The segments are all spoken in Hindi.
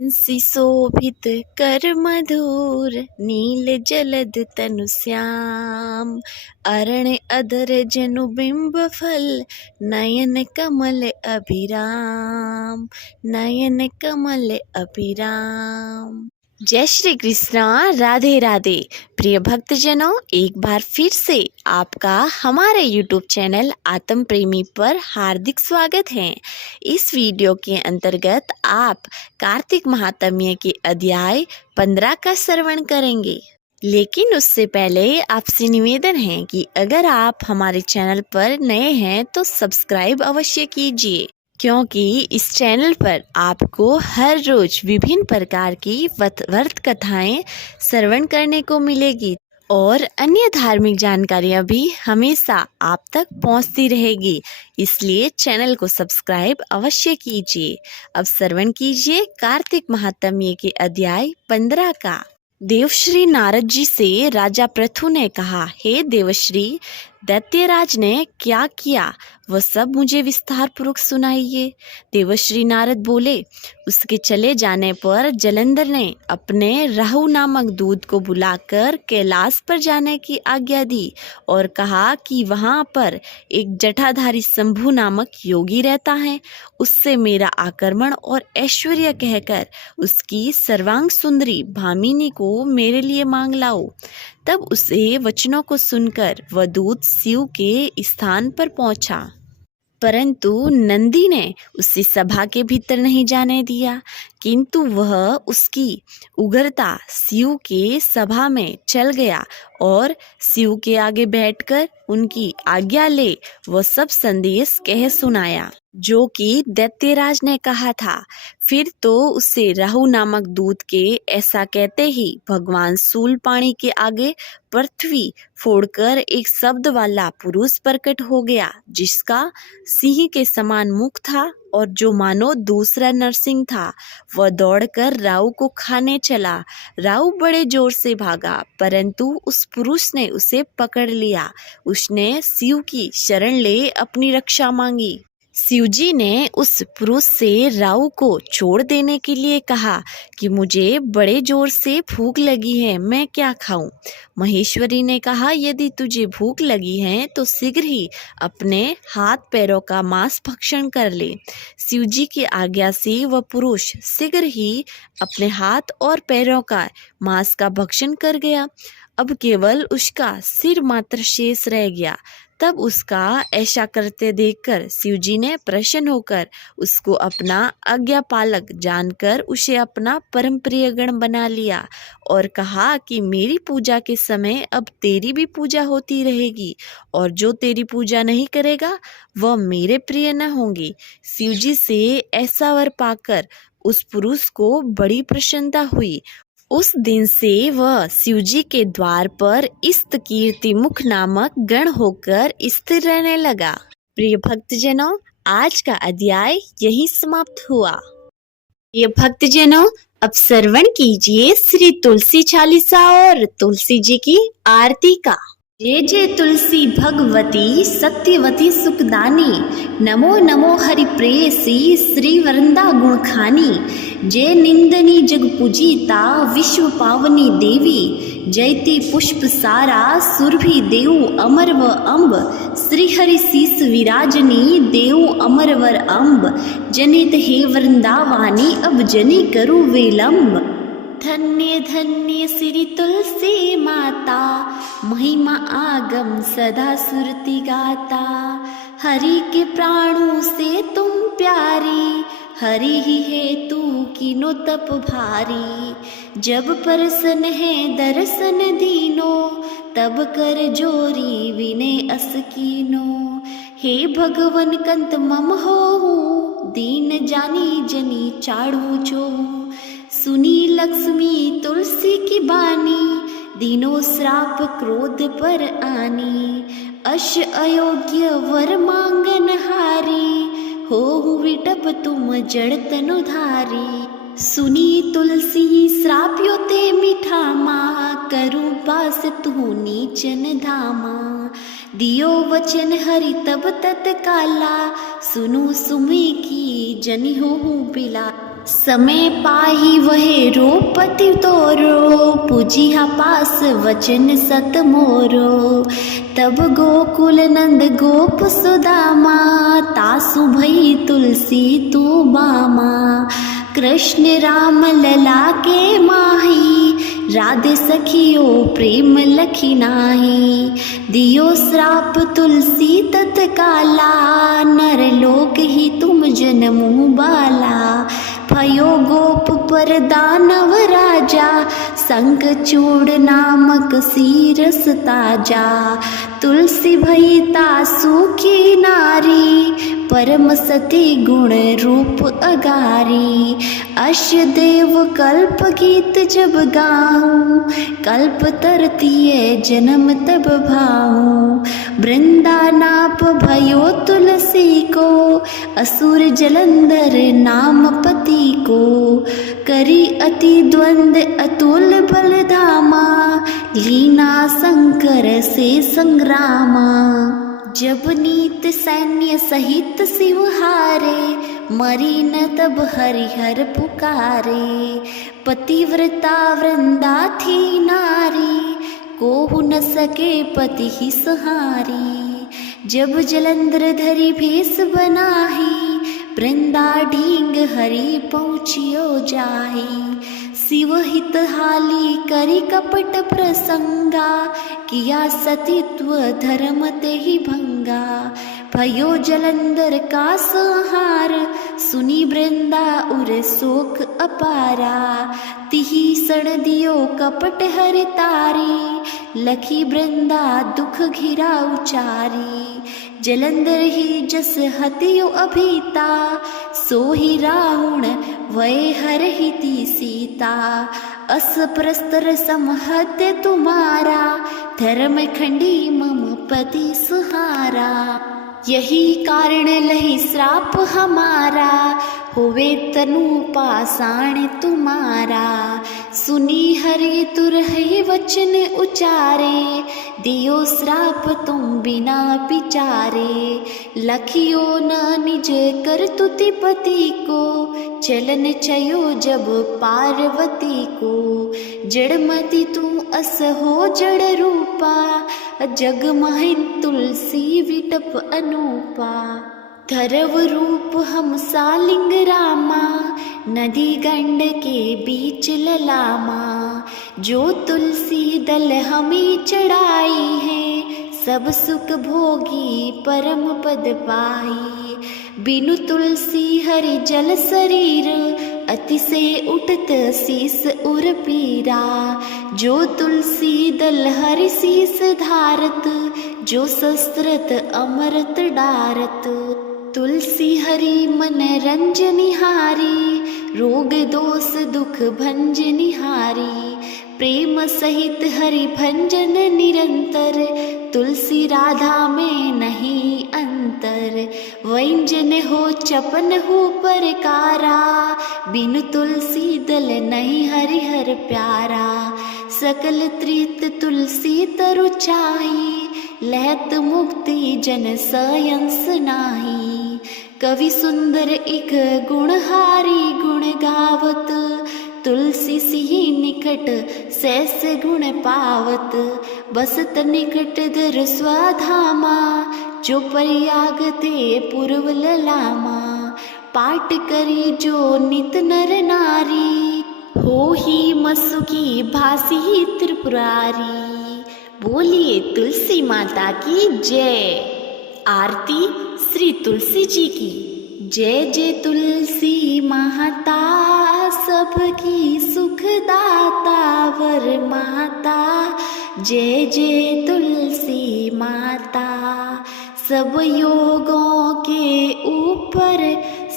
शिशोभित कर मधुर नील जलद तनु श्याम अरण अधर जनु बिंब फल नयन कमल अभिराम नयन कमल अभिराम। जय श्री कृष्णा, राधे राधे। प्रिय भक्तजनों, एक बार फिर से आपका हमारे YouTube चैनल आत्म प्रेमी पर हार्दिक स्वागत है। इस वीडियो के अंतर्गत आप कार्तिक महात्म्य के अध्याय 15 का श्रवण करेंगे। लेकिन उससे पहले आपसे निवेदन है कि अगर आप हमारे चैनल पर नए हैं तो सब्सक्राइब अवश्य कीजिए, क्योंकि इस चैनल पर आपको हर रोज विभिन्न प्रकार की व्रत कथाएं श्रवण करने को मिलेगी और अन्य धार्मिक जानकारियां भी हमेशा आप तक पहुंचती रहेगी। इसलिए चैनल को सब्सक्राइब अवश्य कीजिए। अब श्रवण कीजिए कार्तिक महात्म्य के अध्याय 15 का। देवश्री नारद जी से राजा पृथु ने कहा, हे देवश्री, दैत्यराज ने क्या किया वह सब मुझे विस्तार पूर्वक सुनाइए। देवश्री नारद बोले, उसके चले जाने पर जलंधर ने अपने राहु नामक दूत को बुलाकर कैलाश पर जाने की आज्ञा दी और कहा कि वहां पर एक जटाधारी शंभु नामक योगी रहता है, उससे मेरा आक्रमण और ऐश्वर्य कहकर उसकी सर्वांग सुंदरी भामिनी को मेरे लिए मांग लाओ। तब उसे वचनों को सुनकर वह दूत शिव के स्थान पर पहुंचा, परंतु नंदी ने उसे सभा के भीतर नहीं जाने दिया, किंतु वह उसकी उग्रता शिव के सभा में चल गया और शिव के आगे बैठकर उनकी आज्ञा ले वह सब संदेश कह सुनाया जो कि दैत्यराज ने कहा था। फिर तो उसे राहु नामक दूत के ऐसा कहते ही भगवान शूलपाणी के आगे पृथ्वी फोड़कर एक शब्द वाला पुरुष प्रकट हो गया, जिसका सिंह के समान मुख था और जो मानो दूसरा नरसिंह था। वह दौड़कर राहु को खाने चला। राहु बड़े जोर से भागा, परंतु उस पुरुष ने उसे पकड़ लिया। उसने शिव की शरण ले अपनी रक्षा मांगी। शिवजी ने उस पुरुष से राहु को छोड़ देने के लिए कहा कि मुझे बड़े जोर से भूख लगी है, मैं क्या खाऊं। महेश्वरी ने कहा, यदि तुझे भूख लगी है तो शीघ्र ही अपने हाथ पैरों का मांस भक्षण कर ले। शिवजी की आज्ञा से वह पुरुष शीघ्र ही अपने हाथ और पैरों का मांस का भक्षण कर गया। अब केवल उसका सिर मात्र शेष रह गया। तब उसका ऐसा करते देखकर शिवजी ने प्रसन्न होकर उसको अपना आज्ञापालक जानकर उसे अपना परम प्रिय गण बना लिया और कहा कि मेरी पूजा के समय अब तेरी भी पूजा होती रहेगी और जो तेरी पूजा नहीं करेगा वह मेरे प्रिय न होंगे। शिवजी से ऐसा वर पाकर उस पुरुष को बड़ी प्रसन्नता हुई। उस दिन से वह शिवजी के द्वार पर इस्त कीर्ति मुख नामक गण होकर स्थिर रहने लगा। प्रिय भक्तजनों, आज का अध्याय यही समाप्त हुआ। प्रिय भक्तजनों, अब श्रवण कीजिए श्री तुलसी चालीसा और तुलसी जी की आरती का। जय जय तुलसी भगवती सत्यवती सुखदानी, नमो नमो हरि प्रेयसी श्री वृंदा गुणखानी। जय निंदनी जग पूजिता विश्व पावनी देवी, जयति पुष्प सारा सुरभि देव अमर व अम्ब। श्री हरि शीस विराजनी देव अमर वर अम्ब, जनित हे वृंदावानी अब जनी करु विलंब। धन्य धन्य श्री तुलसी माता, महिमा आगम सदा सुरति गाता। हरि के प्राणों से तुम प्यारी, हरि ही है तू कीनो तप भारी। जब परसन है दर्शन दीनो, तब कर जोरी विनय अस कीनो। हे भगवन कंत मम हो, दीन जानी जनी चाड़ू जो। सुनी लक्ष्मी तुलसी की बानी, दीनो श्राप क्रोध पर आनी। अश अयोग्य वर मांगन हारी, हो विटप तुम जड़ तनु धारी। सुनी तुलसी श्राप्यो ते मीठा माँ, करूँ पास तू नीचन धामा। दियो वचन हरि तब तत्काला, सुनु सुमी की जनि हो बिला। समय पाही वहे रोपति तोरो, पूजिहा पास वचन सत मोरो। तब गोकुल नंद गोप सुदामा, तासु भई तुलसी तू बामा। कृष्ण राम लला के माही, राधे सखियो प्रेम लखी नाही। दियो श्राप तुलसी तत्काला, नर लोक ही तुम जनमु बाला। भयो गोप पर दानव राजा, शंखचूड़ नामक सीरस ताजा। तुलसी भई तासु की नारी, परम सती गुण रूप अगारी। अश्य देव कल्प गीत जब गाऊं, कल्प तरतीय जन्म तब भाऊं। वृंदा नाप भयो तुलसी को, असुर जलंधर नाम पति को। करी अति द्वंद अतुल बल धामा, लीना शंकर से संग्रामा। जब नीत सैन्य सहित शिव हारे, मरी न तब हरिहर पुकारे। पतिव्रता वृंदा थी नारी, कोहु न सके पति ही सहारी। जब जलंधर धरी भेष बनाही, वृंदा ढींग हरि पहुँचियो जाही। शिव हित हाली करी कपट प्रसंगा, किया सतीत्व धर्म ते ही भंगा। भयो जलंधर का संहार, सुनी वृंदा उर शोक अपारा। तिही सण दियो कपट हरि तारी, लखी वृंदा दुख घिरा उचारी। जलंधर ही जस हतियो अभीता, सोही रावण वै हर हिति सीता। अस प्रस्तर समहत्य तुम्हारा, धर्म खंडी मम पति सुहारा। यही कारण लही श्राप हमारा, होवे तनु पाषाण तुम्हारा। सुनी हरि तुरहि वचन उचारे, दियो श्राप तुम बिना विचारे। लखियो न निज कर तुति पति को, चलन चयो जब पार्वती को। जड़मति तू अस हो जड़ रूपा, जग महिन तुलसी विटप अनूपा। धरव रूप हम सालिंग रामा, नदी गंड के बीच ललामा। जो तुलसी दल हमें चढ़ाई है, सब सुख भोगी परम पद पाई। बिनु तुलसी हरि जल शरीर, अति से उठत शीस उर पीरा। जो तुलसी दल हरि शीस धारत, जो शस्त्रत अमृत डारत। तुलसी हरि मन रंजनिहारी, रोग दोष दुख भंजनिहारी। प्रेम सहित हरि भंजन निरंतर, तुलसी राधा में नहीं अंतर। व्यंजन हो चपन हो परकारा, बिनु तुलसी दल नहीं हरिहर प्यारा। सकल त्रित तुलसी तरु चाही, लहत मुक्ति जन सयंस नाही। कवि सुंदर इक गुणहारी गुण गावत, तुलसी सिहि निकट सैस गुण पावत। बसत निकट दर स्वाधामा, जो परियाग ते पूर्व ललामा। पाठ करी जो नित नर नारी, हो ही मसुकी भासी त्रिपुरारी। बोलिए तुलसी माता की जय। आरती श्री तुलसी जी की। जय जय तुलसी माता, सबकी सुखदाता वर माता। जय जय तुलसी माता, सब योगों के ऊपर,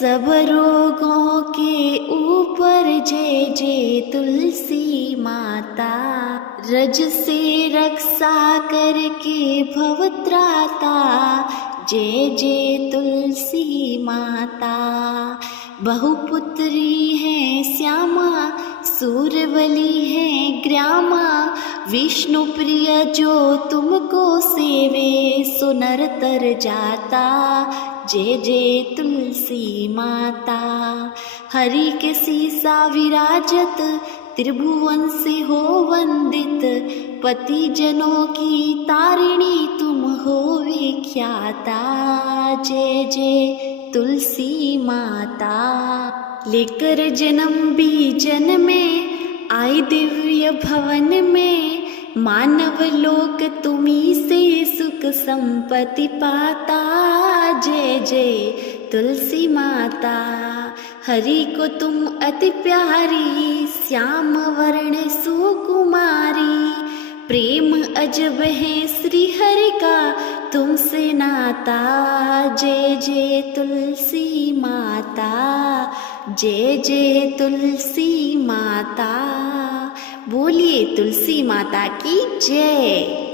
सब रोगों के ऊपर। जय जय तुलसी माता, रज से रक्षा करके भवत्राता। जय जय तुलसी माता, बहुपुत्री है श्यामा, सूरवली है ग्रामा। विष्णु प्रिय जो तुमको सेवे, सो नर तर जाता। जय जय तुलसी माता, हरि के सीसा विराजत त्रिभुवन से हो वंदित, पति जनों की तारिणी तुम हो विख्याता। जय जय तुलसी माता। लेकर जन्म बीजन में आई दिव्य भवन में, मानव लोक तुम्ही से सुख संपत्ति पाता। जय जय तुलसी माता। हरि को तुम अति प्यारी, श्याम वर्ण सुकुमारी, प्रेम अजब है श्री हरि का तुमसे नाता। जय जय तुलसी माता, जय जय तुलसी माता। बोलिए तुलसी माता की जय।